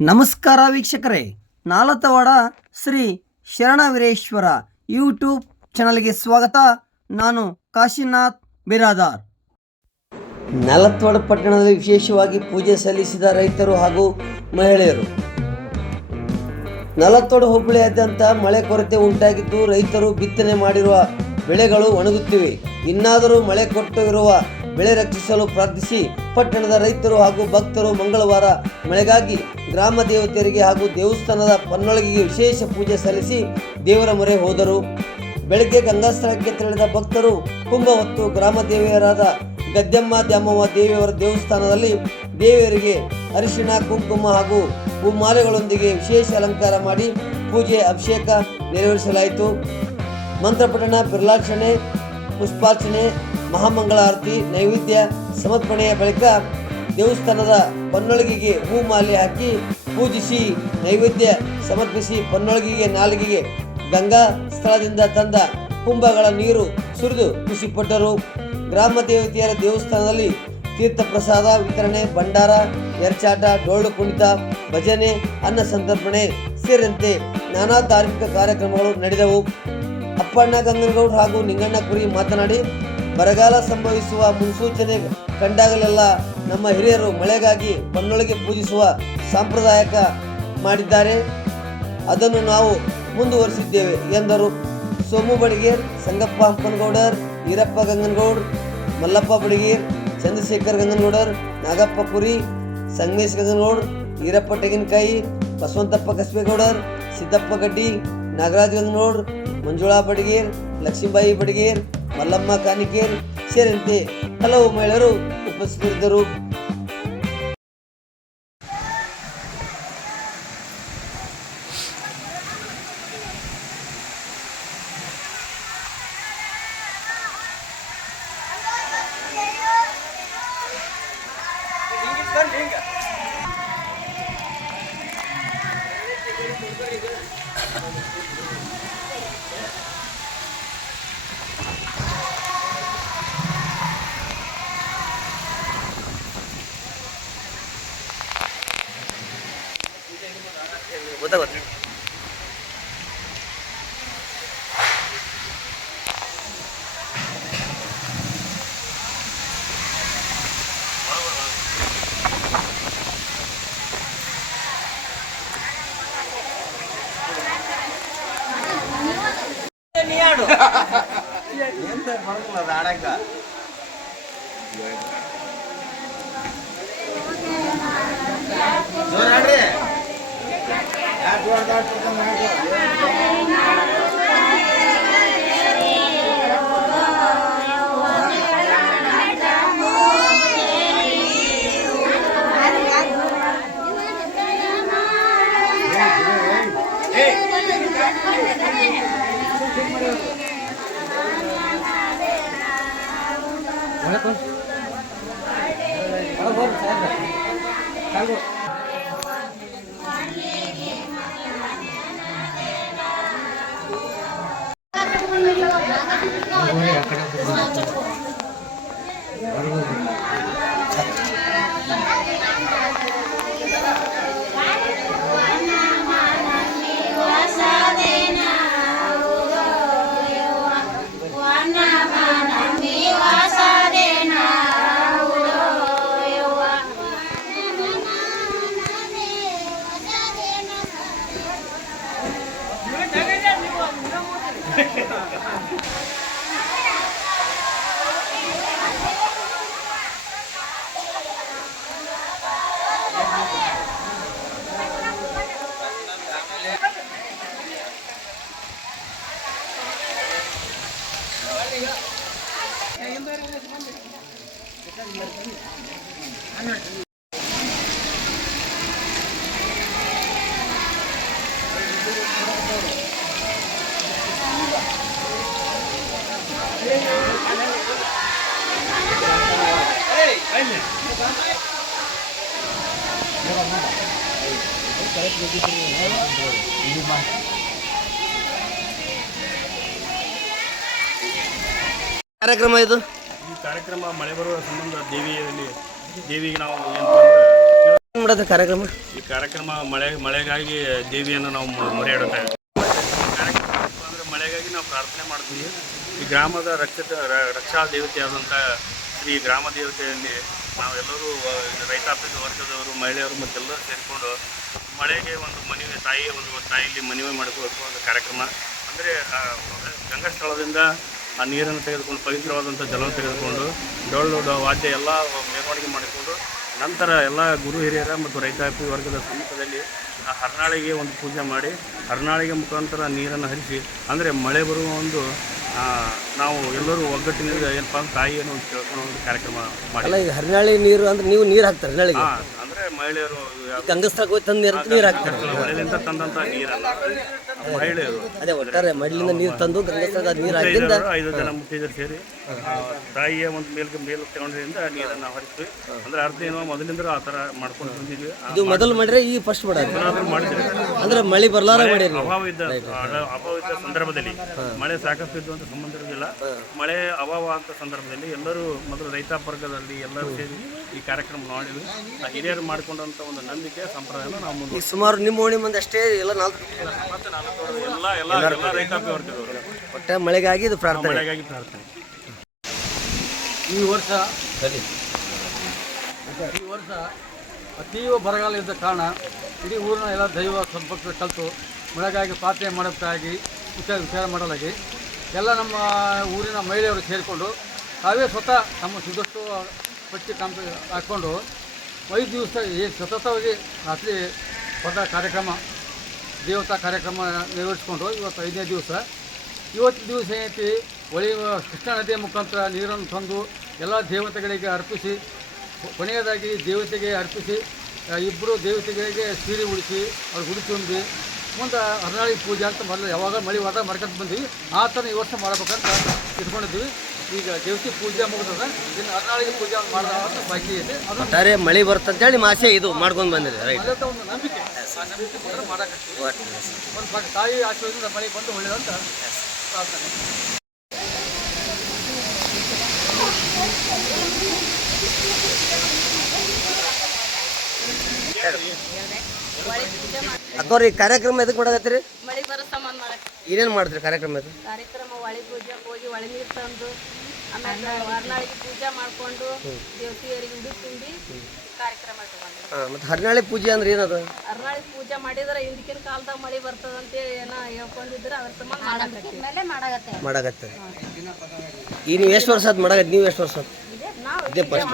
ನಮಸ್ಕಾರ ವೀಕ್ಷಕರೇ, ನಾಲತವಾಡ ಶ್ರೀ ಶರಣವೀರೇಶ್ವರ ಯೂಟ್ಯೂಬ್ ಚಾನಲ್ಗೆ ಸ್ವಾಗತ. ನಾನು ಕಾಶಿನಾಥ್ ಬಿರಾದಾರ್. ನಾಲತವಾಡ ಪಟ್ಟಣದಲ್ಲಿ ವಿಶೇಷವಾಗಿ ಪೂಜೆ ಸಲ್ಲಿಸಿದ ರೈತರು ಹಾಗೂ ಮಹಿಳೆಯರು. ನಾಲತವಾಡ ಹೋಬಳಿಯಾದ್ಯಂತ ಮಳೆ ಕೊರತೆ ಉಂಟಾಗಿದ್ದು ರೈತರು ಬಿತ್ತನೆ ಮಾಡಿರುವ ಬೆಳೆಗಳು ಒಣಗುತ್ತಿವೆ. ಇನ್ನಾದರೂ ಮಳೆ ಕೊಟ್ಟು ಇರುವ ಬೆಳೆ ರಕ್ಷಿಸಲು ಪ್ರಾರ್ಥಿಸಿ ಪಟ್ಟಣದ ರೈತರು ಹಾಗೂ ಭಕ್ತರು ಮಂಗಳವಾರ ಮಳೆಗಾಗಿ ಗ್ರಾಮ ದೇವತೆಯರಿಗೆ ಹಾಗೂ ದೇವಸ್ಥಾನದ ಪನ್ನೊಳಗಿಗೆ ವಿಶೇಷ ಪೂಜೆ ಸಲ್ಲಿಸಿ ದೇವರ ಮೊರೆ ಹೋದರು. ಬೆಳಗ್ಗೆ ಗಂಗಾಸ್ಥಳಕ್ಕೆ ತೆರಳಿದ ಭಕ್ತರು ಕುಂಭ ಹೊತ್ತು ಗ್ರಾಮ ದೇವಿಯರಾದ ಗದ್ದೆಮ್ಮ ದ್ಯಾಮವ್ವ ದೇವಿಯವರ ದೇವಸ್ಥಾನದಲ್ಲಿ ದೇವಿಯರಿಗೆ ಅರಿಶಿಣ ಕುಂಕುಮ ಹಾಗೂ ಹೂಮಾಲೆಗಳೊಂದಿಗೆ ವಿಶೇಷ ಅಲಂಕಾರ ಮಾಡಿ ಪೂಜೆ ಅಭಿಷೇಕ ನೆರವೇರಿಸಲಾಯಿತು. ಮಂತ್ರಪಠಣ, ಬಿರ್ಲಾರ್ಚನೆ, ಪುಷ್ಪಾರ್ಚನೆ, ಮಹಾಮಂಗಳಾರತಿ, ನೈವೇದ್ಯ ಸಮರ್ಪಣೆಯ ಬಳಿಕ ದೇವಸ್ಥಾನದ ಪನ್ನೊಳಗಿಗೆ ಹೂಮಾಲೆ ಹಾಕಿ ಪೂಜಿಸಿ ನೈವೇದ್ಯ ಸಮರ್ಪಿಸಿ ಪನ್ನೊಳಗಿಗೆ ನಾಲಿಗೆಗೆ ಗಂಗಾ ಸ್ಥಳದಿಂದ ತಂದ ಕುಂಭಗಳ ನೀರು ಸುರಿದು ಖುಷಿಪಟ್ಟರು. ಗ್ರಾಮ ದೇವತೆಯರ ದೇವಸ್ಥಾನದಲ್ಲಿ ತೀರ್ಥ ಪ್ರಸಾದ ವಿತರಣೆ, ಭಂಡಾರ, ಎರಚಾಟ, ಡೊಳ್ಳು ಕುಣಿತ, ಭಜನೆ, ಅನ್ನ ಸಂತರ್ಪಣೆ ಸೇರಿದಂತೆ ನಾನಾ ಧಾರ್ಮಿಕ ಕಾರ್ಯಕ್ರಮಗಳು ನಡೆದವು. ಅಪ್ಪಣ್ಣ ಗಂಗನಗೌಡ ಹಾಗೂ ನಿಂಗಣ್ಣ ಕುರಿ ಮಾತನಾಡಿ, ಬರಗಾಲ ಸಂಭವಿಸುವ ಮುನ್ಸೂಚನೆ ಕಂಡಾಗಲೆಲ್ಲ ನಮ್ಮ ಹಿರಿಯರು ಮಳೆಗಾಗಿ ಪನ್ನೊಳಗೆ ಪೂಜಿಸುವ ಸಾಂಪ್ರದಾಯಿಕ ಮಾಡಿದ್ದಾರೆ. ಅದನ್ನು ನಾವು ಮುಂದುವರಿಸಿದ್ದೇವೆ ಎಂದರು. ಸೋಮು ಬಡಿಗೇರ್, ಸಂಗಪ್ಪ ಹಂಪನಗೌಡರ್, ಈರಪ್ಪ ಗಂಗನಗೌಡ್, ಮಲ್ಲಪ್ಪ ಬಡಿಗೇರ್, ಚಂದ್ರಶೇಖರ್ ಗಂಗನಗೌಡರ್, ನಾಗಪ್ಪ ಕುರಿ, ಸಂಗಮೇಶ್ ಗಂಗನಗೌಡ್, ಈರಪ್ಪ ತೆಗಿನಕಾಯಿ, ಬಸವಂತಪ್ಪ ಕಸ್ಬೇಗೌಡರ್, ಸಿದ್ದಪ್ಪ ಗಡ್ಡಿ, ನಾಗರಾಜ್ ಗಂಗನಗೌಡ್, ಮಂಜುಳಾ ಬಡಿಗೇರ್, ಲಕ್ಷ್ಮೀಬಾಯಿ ಬಡಿಗೇರ್, ಮಲ್ಲಮ್ಮ ಕಾನಿಕೇರ್ ಸೇರಿದಂತೆ ಹಲವು ಮಹಿಳೆಯರು ಉಪಸ್ಥಿತರಿದ್ದರು. ಗೊತ್ತಾಗುತ್ತೆ. ಎಂತ ಬರಲ್ಲ ಆಡಕ ಜೋರಾಡ್ರಿ. ಕಾರ್ಯಕ್ರಮ ಇದು. ಈ ಕಾರ್ಯಕ್ರಮ ಮಳೆ ಬರುವ ಸಂಬಂಧ ದೇವಿಗೆ ನಾವು ಮಾಡೋದು ಕಾರ್ಯಕ್ರಮ? ಈ ಕಾರ್ಯಕ್ರಮ ಮಳೆಗಾಗಿ ದೇವಿಯನ್ನು ನಾವು ಮೊರೆ ಇಡುತ್ತಾ ಇದ್ದೀವಿ. ಕಾರ್ಯಕ್ರಮ ಅಂದರೆ ಮಳೆಗಾಗಿ ನಾವು ಪ್ರಾರ್ಥನೆ ಮಾಡ್ತೀವಿ. ಈ ಗ್ರಾಮದ ರಕ್ಷಾ ದೇವತೆಯಾದಂಥ ಶ್ರೀ ಗ್ರಾಮ ದೇವತೆಯಲ್ಲಿ ನಾವೆಲ್ಲರೂ ರೈತಾಪಿ ವರ್ಗದವರು, ಮಹಿಳೆಯರು ಮತ್ತೆಲ್ಲರೂ ಸೇರಿಕೊಂಡು ಮಳೆಗೆ ಒಂದು ಮನವಿ, ತಾಯಿಯಲ್ಲಿ ಮನವಿ ಮಾಡಿಕೊಳ್ಳುವ ಒಂದು ಕಾರ್ಯಕ್ರಮ. ಅಂದರೆ ಗಂಗಾ ಸ್ಥಳದಿಂದ ಆ ನೀರನ್ನು ತೆಗೆದುಕೊಂಡು, ಪವಿತ್ರವಾದಂಥ ಜಲವನ್ನು ತೆಗೆದುಕೊಂಡು, ಡೊಳ್ಳು ವಾದ್ಯ ಎಲ್ಲ ಮೆರವಣಿಗೆ ಮಾಡಿಕೊಂಡು, ನಂತರ ಎಲ್ಲ ಗುರು ಹಿರಿಯರ ಮತ್ತು ರೈತಾಪಿ ವರ್ಗದ ಸಮ್ಮುಖದಲ್ಲಿ ಆ ಹರನಾಳಿಗೆ ಒಂದು ಪೂಜೆ ಮಾಡಿ, ಹರನಾಳಿಗೆ ಮುಖಾಂತರ ನೀರನ್ನು ಹರಿಸಿ, ಅಂದರೆ ಮಳೆ ಬರುವ ಒಂದು ನಾವು ಎಲ್ಲರೂ ಒಗ್ಗಟ್ಟಿನಿಂದ ಏನಪ್ಪ ಅಂದ್ರೆ ತಾಯಿಯನ್ನು ಕೇಳ್ಕೊಳ್ಳೋ ಒಂದು ಕಾರ್ಯಕ್ರಮ ಮಾಡಿ. ಈಗ ಹರನಾಳಿ ನೀರು ಅಂದ್ರೆ ನೀವು ನೀರು ಹಾಕ್ತಾರೆ ಹರನಾಳಿಗೆ? ಅಂದರೆ ಮಹಿಳೆಯರು ಗಂಗಸ್ಥಳಕ್ಕೆ ಹೋಗಿ ತಂದು ನೀರು ಹಾಕ್ತಾರೆ. ಮಳೆಯಿಂದ ತಂದಂಥ ನೀರನ್ನು ಮಹಿಳೆಯರು, ಅದೇ ಒಟ್ಟಾರೆ ಮಡಿಲಿಂದ ನೀರು ತಂದು ಗಂಗಸ್ಥಳದ ನೀರು ಹಾಕಿಂದ 5 ಜನ ಮುತ್ತೈದೆಯರು ಸೇರಿ ತಾಯಿಯ ಒಂದು ಮೇಲು ತಗೊಂಡ್ರಿಂದ ನೀರನ್ನು ಹರಿಸ್ತೀವಿ. ಅಂದರೆ ಅರ್ಧ ಏನೋ ಮೊದಲಿಂದ ಆ ಥರ ಮಾಡ್ಕೊಂಡು ಬಂದಿದ್ವಿ. ಇದು ಮೊದಲು ಮಾಡಿದ್ರೆ ಈಗ ಫಸ್ಟ್ ಮಾಡಿದ್ವಿ. ಅಂದ್ರೆ ಮಳೆ ಬರ್ಲಾರ ಮಾಡಿ ಅಭಾವ ಇದ್ದ ಸಂದರ್ಭದಲ್ಲಿ, ಮಳೆ ಸಾಕಷ್ಟು ಇದ್ದಂಥ ಸಂಬಂಧ ಇರೋದಿಲ್ಲ, ಮಳೆ ಅಭಾವ ಅಂತ ಸಂದರ್ಭದಲ್ಲಿ ಎಲ್ಲರೂ ಮೊದಲು ರೈತಾಪಿ ವರ್ಗದಲ್ಲಿ ಎಲ್ಲರೂ ಸೇರಿ ಈ ಕಾರ್ಯಕ್ರಮ ಮಾಡಿದ್ವಿ. ಹಿರಿಯರು ಮಾಡಿಕೊಂಡಂಥ ಒಂದು ನಂಬಿಕೆ ಸಂಪ್ರದಾಯನ ನಾವು ಮುಂದೆ ಸುಮಾರು ನಿಮ್ಮ ಓಣಿ ಮಂದಿ ಅಷ್ಟೇ ಎಲ್ಲ 4 ಎಲ್ಲ ರೈತಾಪಿ ವರ್ಗದವರು ಒಟ್ಟೆ ಮಳೆಗಾಗಿ ಇದು ಪ್ರಾರ್ಥನೆ. ಮಳೆಗಾಗಿ ಪ್ರಾರ್ಥನೆ. ಈ ವರ್ಷ ಅತೀವ ಬರಗಾಲ ಇದ್ದ ಕಾರಣ ಇಡೀ ಊರಿನ ಎಲ್ಲ ದೈವ ಸಂಪರ್ಕ ಕಲಿತು ಮಳೆಗಾಗಿ ಪ್ರಾರ್ಥನೆ ಮಾಡೋಕ್ಕಾಗಿ ವಿಚಾರ ಮಾಡಲಾಗಿ ಎಲ್ಲ ನಮ್ಮ ಊರಿನ ಮಹಿಳೆಯರು ಸೇರಿಕೊಂಡು ತಾವೇ ಸ್ವತಃ ತಮ್ಮ ಸಿದ್ದಷ್ಟು ಪಟ್ಟಿ ಹಾಕ್ಕೊಂಡು 5 ದಿವಸ ಸತತವಾಗಿ ರಾತ್ರಿ ಹೊಸ ಕಾರ್ಯಕ್ರಮ, ದೇವತಾ ಕಾರ್ಯಕ್ರಮ ನಿರ್ವಹಿಸಿಕೊಂಡು ಇವತ್ತು 5ನೇ ದಿವಸ. ಇವತ್ತು ದಿವಸ ಏನೈತಿ, ಕೃಷ್ಣಾ ನದಿಯ ಮುಖಾಂತರ ನೀರನ್ನು ತಂದು ಎಲ್ಲ ದೇವತೆಗಳಿಗೆ ಅರ್ಪಿಸಿ, ಕೊನೆಯದಾಗಿ ದೇವತೆಗೆ ಅರ್ಪಿಸಿ, ಇಬ್ಬರು ದೇವತೆಗಳಿಗೆ ಸೀರೆ ಉಡಿಸಿ ಅವ್ರು ಗುಡಿ ತುಂಬಿ ಮುಂದೆ ಹರನಾಳಿ ಪೂಜೆ ಅಂತ ಮೊದಲು ಯಾವಾಗ ಮಳೆ ವಾದ ಮಾಡ್ಕೊಂತ ಬಂದೀವಿ. ಆ ಥರ ಈ ವರ್ಷ ಮಾಡಬೇಕಂತ ಇಟ್ಕೊಂಡಿದ್ದೀವಿ. ಈಗ ದೇವತೆ ಪೂಜೆ ಮುಗಿದ ಇನ್ನು ಹರನಾಳಿಗೆ ಪೂಜೆ ಮಾಡೋದು ಬಾಕಿ ಇದೆ. ಒಟ್ಟಾರೆ ಮಳೆ ಬರ್ತಂತೇಳಿ ಮಾಸೆ ಇದು ಮಾಡ್ಕೊಂಡು ಬಂದಿದೆ. ಒಂದು ನಂಬಿಕೆ, ಆ ನಂಬಿಕೆ ಬಂದರೆ ಮಾಡೋಕತ್ತೀವಿ. ಒಂದು ತಾಯಿ ಆಶೀರ್ವಾದದಿಂದ ಮಳೆ ಬಂದು ಒಳ್ಳೆಯದಂತ ಪ್ರಾರ್ಥನೆ. ಅಕ್ಕವ್ರಿ ಕಾರ್ಯಕ್ರಮ ಎದಕ್ಕೆ ಮಾಡಕತ್ತೀರಿ? ಮಳೆ ಬರೋ ಸಂಬಂಧ ಮಾಡಕ್ಕೆ. ಏನೇನು ಮಾಡ್ತೀರಿ ಕಾರ್ಯಕ್ರಮ? ಇದು ಕಾರ್ಯಕ್ರಮ ಒಳೆ ಪೂಜೆ ಹೋಗಿ ಒಳೆ ನೀರು ತಂದು ಆಮೇಲೆ ಹರನಾಳಿಗೆ ಪೂಜೆ ಮಾಡಿಕೊಂಡು ದೇವತೆಯರಿಗೆ ಉಡಿ ತುಂಬಿ ಕಾರ್ಯಕ್ರಮ ಇಟ್ಕೊಂಡು. ಮತ್ತು ಹರನಾಳಿ ಪೂಜೆ ಅಂದ್ರೆ ಏನದು? ಹರನಾಳಿ ಪೂಜೆ ಮಾಡಿದ್ರೆ ಹಿಂದಿನ ಕಾಲದಾಗ ಮಳೆ ಬರ್ತದಂತೇಳಿ ಏನೋ ಹೇಳ್ಕೊಂಡಿದ್ರೆ ಅದ್ರ ಸಂಬಂಧ ಮಾಡಕತ್ತೆ. ಈಗ ನೀವು ಎಷ್ಟು ವರ್ಷ ಆದ್ ಮಾಡಕತ್ತಿ? ನೀವು ಎಷ್ಟು ವರ್ಷ ಆದ್? ಇದೇ ಫಸ್ಟ್.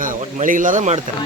ಹಾಂ, ಒಟ್ಟು ಮಳೆ ಇಲ್ಲದ ಮಾಡ್ತಾರೆ.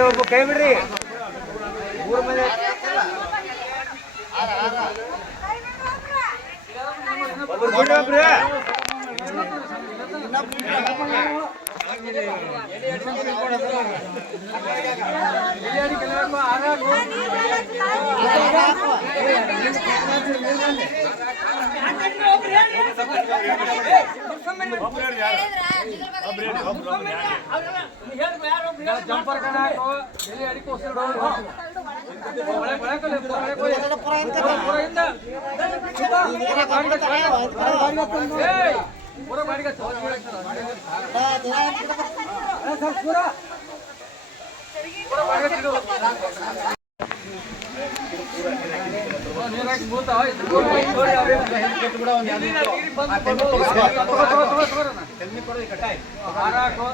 ಒಬ್ಬ ಕೈ ಬಿಡ್ರಿ ಊರ ಮನೆ ಜಂಪರ್ ಕಣ ಹಾಕು ಎಲ್ಲಿ ಅಡಿಕೆ ಪೂರ ಬಾಡಿಗೆ ನೀರಾಕಿ ಬೂತಾವ ಹಾರಾಕು